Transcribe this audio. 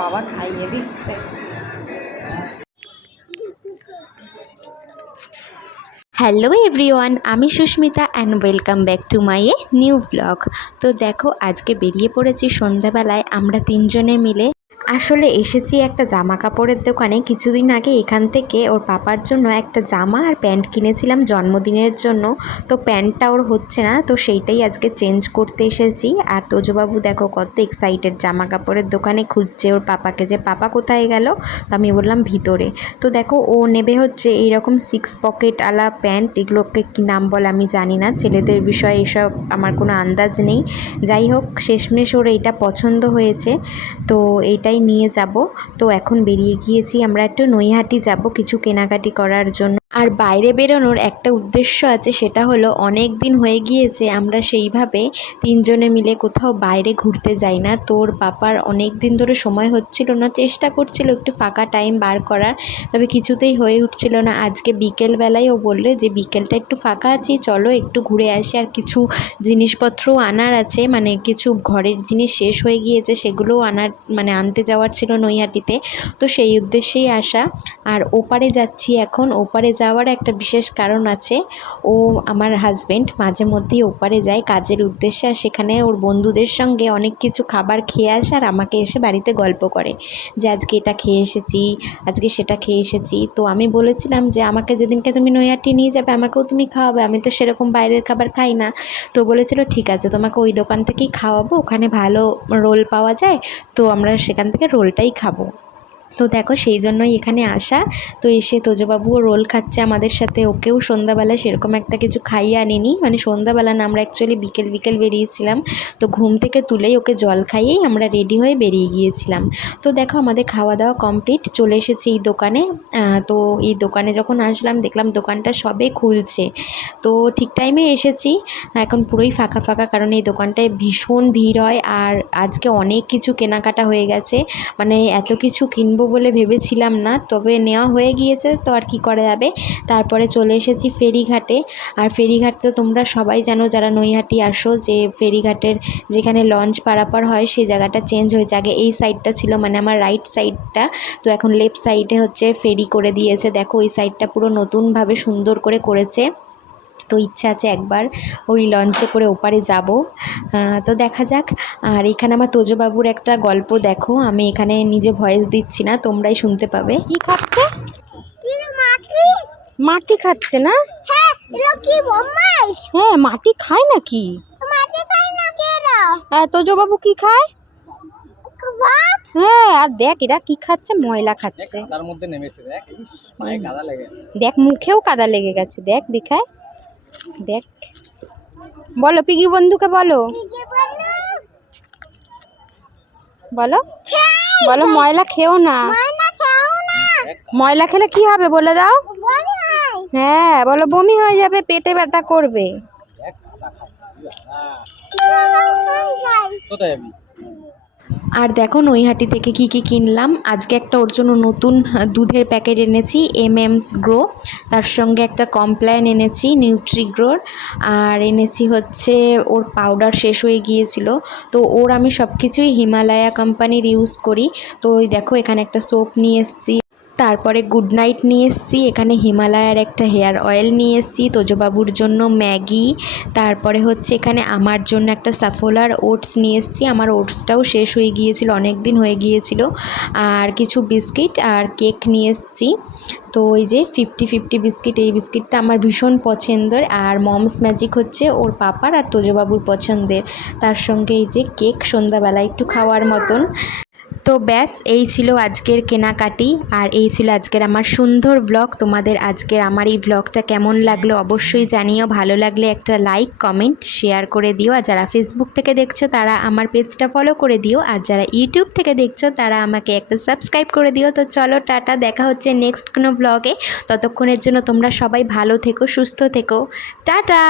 বাবা খাইয়ে দিচ্ছে হ্যালো এভরিওয়ান, আমি Sushmita and welcome back to my a new blog তো দেখো, আজকে বেরিয়ে পড়েছি সন্ধ্যাবেলায়, আমরা তিনজনে মিলে আসলে এসেছি একটা জামা কাপড়ের দোকানে। কিছুদিন আগে এখান থেকে ওর পাপার জন্য একটা জামা আর প্যান্ট কিনেছিলাম জন্মদিনের জন্য। তো প্যান্টটা ওর হচ্ছে না, তো সেইটাই আজকে চেঞ্জ করতে এসেছি। আর তোজবাবু দেখো কত এক্সাইটেড জামা কাপড়ের দোকানে খুঁজছে ওর পাপাকে যে, পাপা কোথায় গেল? তো আমি বললাম, ভিতরে। তো দেখো ও নেবে হচ্ছে এইরকম সিক্স পকেট আলা প্যান্ট। এগুলোকে কী নাম বলে আমি জানি না। ছেলেদের বিষয়ে এসব আমার কোনো আন্দাজ নেই। যাই হোক, শেষমেশ ওর এইটা পছন্দ হয়েছে। তো এইটাই নিয়ে যাব। তো এখন বেরিয়ে গিয়েছি। আমরা একটু নৈহাটি যাব কিছু কেনাকাটি করার জন্য। আর বাইরে বেরোনোর একটা উদ্দেশ্য আছে, সেটা হলো অনেক দিন হয়ে গিয়েছে, আমরা সেইভাবে তিনজনে মিলে কোথাও বাইরে ঘুরতে যাই না। তোর পাপার অনেক দিন ধরে সময় হচ্ছিল না, চেষ্টা করছিল একটু ফাঁকা টাইম বার করার, তবে কিছুতেই হয়ে উঠছিল না। আজকে বিকেলবেলায় ও বললে যে, বিকেলটা একটু ফাঁকা আছি, চলো একটু ঘুরে আসি। আর কিছু জিনিসপত্রও আনার আছে মানে কিছু ঘরের জিনিস শেষ হয়ে গিয়েছে, সেগুলোও আনার মানে আনতে যাওয়ার ছিল নৈহাটিতে। তো সেই উদ্দেশ্যেই আসা। আর ওপারে যাচ্ছি এখন, ওপারে যাওয়ার একটা বিশেষ কারণ আছে। ও আমার হাজবেন্ড মাঝে মধ্যেই ওপারে যায় কাজের উদ্দেশ্যে আর সেখানে ওর বন্ধুদের সঙ্গে অনেক কিছু খাবার খেয়ে আসে আর আমাকে এসে বাড়িতে গল্প করে যে, আজকে এটা খেয়ে এসেছি, আজকে সেটা খেয়ে এসেছি। তো আমি বলেছিলাম যে, আমাকে যেদিনকে তুমি নৈহাটি নিয়ে যাবে, আমাকেও তুমি খাওয়াবে। আমি তো সেরকম বাইরের খাবার খাই না। তো বলেছিল, ঠিক আছে, তোমাকে ওই দোকান থেকেই খাওয়াবো। ওখানে ভালো রোল পাওয়া যায়, তো আমরা সেখান থেকে রোলটাই খাব। তো দেখো সেই জন্যই এখানে আসা। তো এসে তোজবাবুও রোল খাচ্ছে আমাদের সাথে। ওকেও সন্ধ্যাবেলা সেরকম একটা কিছু খাইয়ে আনিনি। মানে সন্ধ্যাবেলা না, আমরা অ্যাকচুয়ালি বিকেল বিকেল বেরিয়েছিলাম। তো ঘুম থেকে তুলেই ওকে জল খাইয়েই আমরা রেডি হয়ে বেরিয়ে গিয়েছিলাম। তো দেখো আমাদের খাওয়া দাওয়া কমপ্লিট চলে এসেছি এই দোকানে। তো এই দোকানে যখন আসলাম, দেখলাম দোকানটা সবে খুলছে। তো ঠিক টাইমে এসেছি। এখন পুরোই ফাঁকা ফাঁকা, কারণ এই দোকানটায় ভীষণ ভিড় হয়। আর আজকে অনেক কিছু কেনাকাটা হয়ে গেছে। মানে এত কিছু কিনবো বলে ভেবেছিলাম না, তবে নেওয়া হয়ে গিয়েছে তো আর কি করা যাবে। তারপরে চলে এসেছি ফেরিঘাটে। আর ফেরিঘাট তো তোমরা সবাই জানো, যারা নৈহাটি আসো, যে ফেরিঘাটের যেখানে লঞ্চ পারাপার হয় সেই জায়গাটা চেঞ্জ হয়েছে। আগে এই সাইডটা ছিল মানে আমার রাইট সাইডটা তো এখন লেফট সাইডে হচ্ছে ফেরি করে দিয়েছে। দেখো, ওই সাইডটা পুরো নতুনভাবে সুন্দর করে করেছে। তো ইচ্ছা আছে একবার ওই লঞ্চে করে ওপারে যাব। তো দেখা যাক। আর এখানে আমার তোজবাবুর একটা গল্প দেখো। আমি এখানে নিজে ভয়েস দিচ্ছি না তোমরাই শুনতে পাবে। কি খাচ্ছে? মাটি। মাটি খাচ্ছে না? হ্যাঁ এলো কি বোমাই হ্যাঁ মাটি খায় নাকি? হ্যাঁ তোজবাবু কি খায়? হ্যাঁ আর দেখ এরা কি খাচ্ছে ময়লা খাচ্ছে। তার মধ্যে নেমেছে দেখ। পায়ে কাদা লেগে। দেখ মুখেও কাদা লেগে গেছে দেখ দেখায়। দেখ। বলো পিগি বন্ধুকে বলো। বলো। বলো বলো ময়লা খেও না। মাইনা খাও না। ময়লা খেলে কি হবে বলে দাও। হ্যাঁ। বলো বমি হয়ে যাবে পেটে ব্যথা করবে। কোথায় আর দেখো নৈহাটি থেকে কি কি কিনলাম। আজকে একটা ওর জন্য নতুন দুধের প্যাকেট এনেছি এম এমস গ্রো তার সঙ্গে একটা কমপ্ল্যান এনেছি নিউট্রিগ্রোর আর এনেছি হচ্ছে, ওর পাউডার শেষ হয়ে গিয়েছিল। তো ওর আমি সব কিছুই হিমালয়া কোম্পানির ইউজ করি। তো ওই দেখো, এখানে একটা সোপ নিয়ে এসেছি। তারপরে গুড নাইট নিয়ে এসেছি। এখানে হিমালয়ার একটা হেয়ার অয়েল নিয়ে এসেছি, তোজবাবুর জন্য ম্যাগি। তারপরে হচ্ছে এখানে আমার জন্য একটা সাফোলার ওটস নিয়ে এসেছি। আমার ওটসটাও শেষ হয়ে গিয়েছিল, অনেক দিন হয়ে গিয়েছিল। আর কিছু বিস্কিট আর কেক নিয়ে এসেছি। তো ওই যে ফিফটি ফিফটি বিস্কিট, এই বিস্কিটটা আমার ভীষণ পছন্দের। আর মমস ম্যাজিক হচ্ছে ওর পাপার আর তোজবাবুর পছন্দের। তার সঙ্গে এই যে কেক সন্ধ্যাবেলা একটু খাওয়ার মতন। তো ব্যাস, এই ছিল আজকের কেনাকাটি আর এই ছিল আজকের আমার সুন্দর ব্লগ তোমাদের আজকের আমার এই ব্লগটা কেমন লাগল অবশ্যই জানিও। ভালো লাগলে একটা লাইক কমেন্ট শেয়ার করে দিও। আর যারা ফেসবুক থেকে দেখছ, তারা আমার পেজটা ফলো করে দিও। আর যারা ইউটিউব থেকে দেখছ, তারা আমাকে একটা সাবস্ক্রাইব করে দিও। তো চলো, টাটা, দেখা হচ্ছে নেক্সট কোনো ব্লগে ততক্ষণের জন্য তোমরা সবাই ভালো থেকো, সুস্থ থেকো। টাটা!